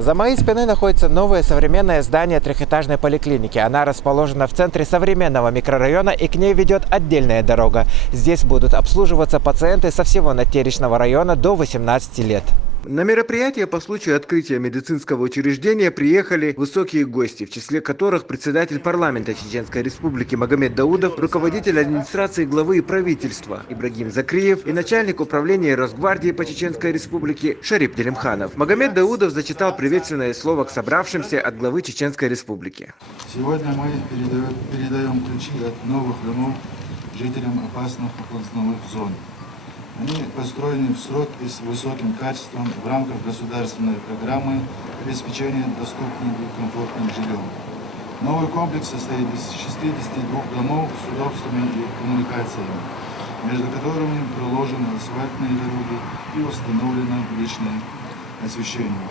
За моей спиной находится новое современное здание трехэтажной поликлиники. Она расположена в центре современного микрорайона, и к ней ведет отдельная дорога. Здесь будут обслуживаться пациенты со всего Натеричного района до 18 лет. На мероприятие по случаю открытия медицинского учреждения приехали высокие гости, в числе которых председатель парламента Чеченской Республики Магомед Даудов, руководитель администрации главы и правительства Ибрагим Закриев и начальник управления Росгвардии по Чеченской Республике Шарип Делимханов. Магомед Даудов зачитал приветственное слово к собравшимся от главы Чеченской Республики. Сегодня мы передаем ключи от новых домов жителям опасных околоценовых зон. Они построены в срок и с высоким качеством в рамках государственной программы обеспечения доступным и комфортным жильем. Новый комплекс состоит из 62 домов с удобствами и коммуникациями, между которыми проложены асфальтные дороги и установлено уличное освещение.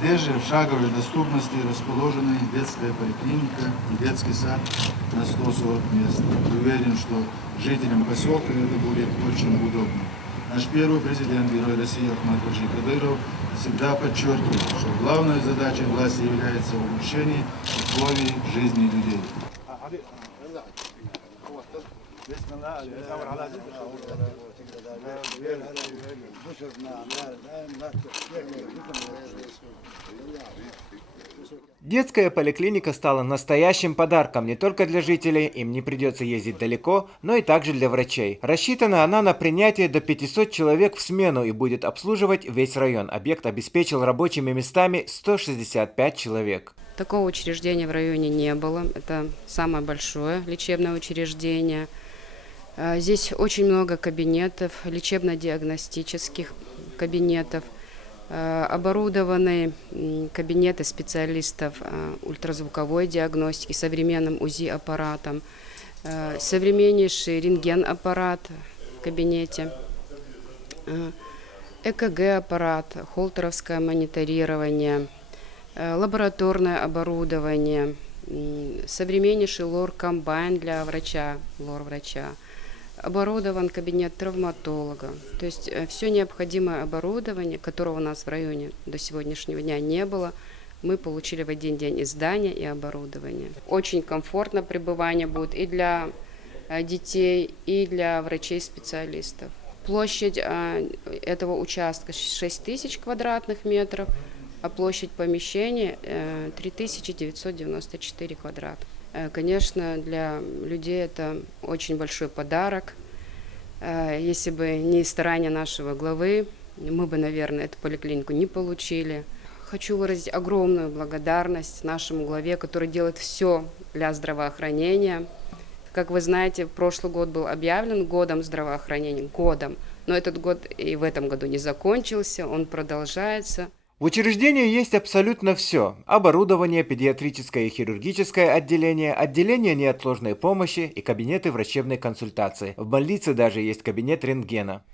Здесь же в шаговой доступности расположены детская поликлиника и детский сад на 140 мест. Уверен, что жителям поселка это будет очень удобно. Наш первый президент, герой России Ахмад Хаджи Кадыров, всегда подчеркивает, что главной задачей власти является улучшение условий жизни людей. Детская поликлиника стала настоящим подарком не только для жителей, им не придется ездить далеко, но и также для врачей. Рассчитана она на принятие до 500 человек в смену и будет обслуживать весь район. Объект обеспечил рабочими местами 165 человек. Такого учреждения в районе не было. Это самое большое лечебное учреждение. Здесь очень много кабинетов, лечебно-диагностических кабинетов, оборудованы кабинеты специалистов ультразвуковой диагностики современным УЗИ-аппаратом, современнейший рентген-аппарат в кабинете, ЭКГ-аппарат, холтеровское мониторирование, лабораторное оборудование, современнейший лор-комбайн для врача, лор-врача. Оборудован кабинет травматолога. То есть все необходимое оборудование, которого у нас в районе до сегодняшнего дня не было, мы получили в один день и здание, и оборудование. Очень комфортно пребывание будет и для детей, и для врачей-специалистов. Площадь этого участка 6000 квадратных метров, а площадь помещения 3994 квадрата. Конечно, для людей это очень большой подарок. Если бы не старания нашего главы, мы бы, наверное, эту поликлинику не получили. Хочу выразить огромную благодарность нашему главе, который делает все для здравоохранения. Как вы знаете, прошлый год был объявлен годом здравоохранения, годом. Но этот год и в этом году не закончился, он продолжается. В учреждении есть абсолютно все. Оборудование, педиатрическое и хирургическое отделение, отделение неотложной помощи и кабинеты врачебной консультации. В больнице даже есть кабинет рентгена.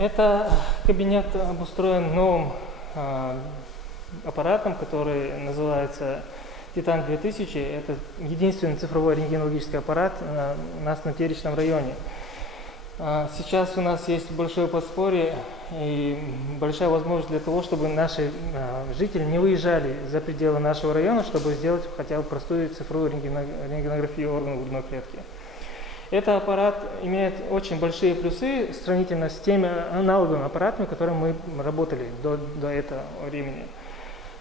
Это кабинет обустроен новым аппаратом, который называется Титан 2000. Это единственный цифровой рентгенологический аппарат у нас на Натеричном районе. Сейчас у нас есть большое подспорье и большая возможность для того, чтобы наши жители не выезжали за пределы нашего района, чтобы сделать хотя бы простую цифровую рентгенографию органов грудной клетки. Этот аппарат имеет очень большие плюсы сравнительно с теми аналоговыми аппаратами, которыми мы работали до этого времени.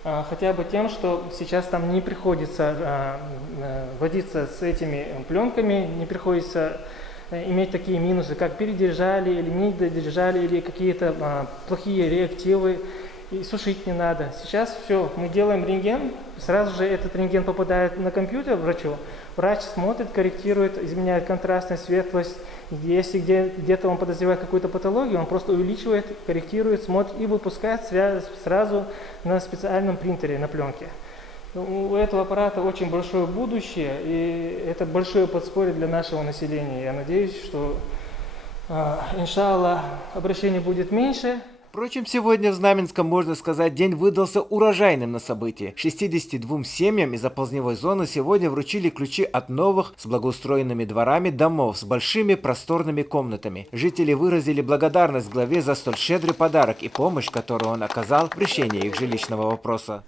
Хотя бы тем, что сейчас там не приходится возиться с этими пленками, не приходится иметь такие минусы, как передержали или не додержали, или какие-то плохие реактивы, и сушить не надо. Сейчас все, мы делаем рентген, сразу же этот рентген попадает на компьютер врачу, врач смотрит, корректирует, изменяет контрастность, светлость. Если где-то он подозревает какую-то патологию, он просто увеличивает, корректирует, смотрит и выпускает сразу на специальном принтере, на пленке. У этого аппарата очень большое будущее, и это большое подспорье для нашего населения. Я надеюсь, что, иншаллах, обращений будет меньше. Впрочем, сегодня в Знаменском, можно сказать, день выдался урожайным на события. 62 семьям из оползневой зоны сегодня вручили ключи от новых с благоустроенными дворами домов с большими просторными комнатами. Жители выразили благодарность главе за столь щедрый подарок и помощь, которую он оказал в решении их жилищного вопроса.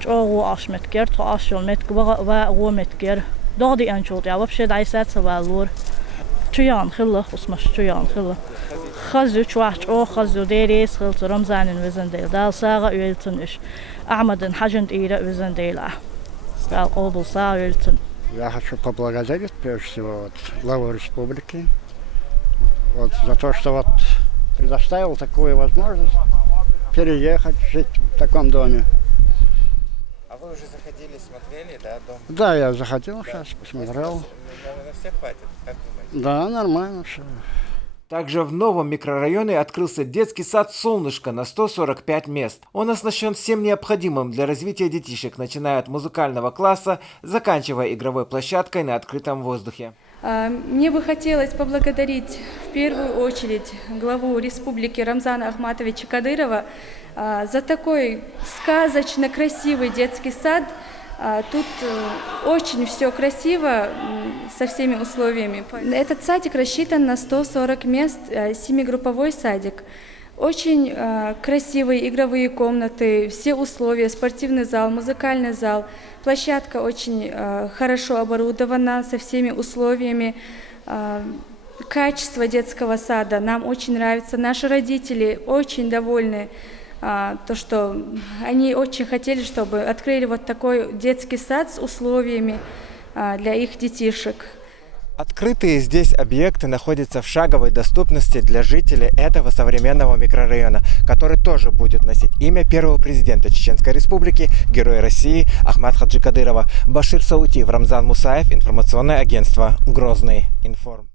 Чого аж меткер, то аж он метква ва меткер. Доди анчул, я вообще дайсаться валур. Чуян хилла, усмаш чуян хилла. Хазу чуач, о хазу дерис хил рамзанин визендел. Дал сага уилтон иш. Ахмаден хажент ира визендела. Дал обл сага уилтон. Я хочу поблагодарить прежде всего главу республики за то, что предоставил такую возможность переехать, жить в таком доме. А вы уже заходили, смотрели, да, дом? Да, я заходил сейчас, посмотрел. На всех хватит, как думаете? Да, нормально все. Также в новом микрорайоне открылся детский сад «Солнышко» на 145 мест. Он оснащен всем необходимым для развития детишек, начиная от музыкального класса, заканчивая игровой площадкой на открытом воздухе. Мне бы хотелось поблагодарить в первую очередь главу республики Рамзана Ахматовича Кадырова за такой сказочно красивый детский сад. Тут очень все красиво, со всеми условиями. Этот садик рассчитан на 140 мест, 7-групповой садик. Очень красивые игровые комнаты, все условия, спортивный зал, музыкальный зал. Площадка очень хорошо оборудована, со всеми условиями. Качество детского сада нам очень нравится. Наши родители очень довольны. То, что они очень хотели, чтобы открыли вот такой детский сад с условиями для их детишек. Открытые здесь объекты находятся в шаговой доступности для жителей этого современного микрорайона, который тоже будет носить имя первого президента Чеченской Республики, Героя России Ахмат Хаджи Кадырова. Башир Саутиев, Рамзан Мусаев, информационное агентство Грозный информ.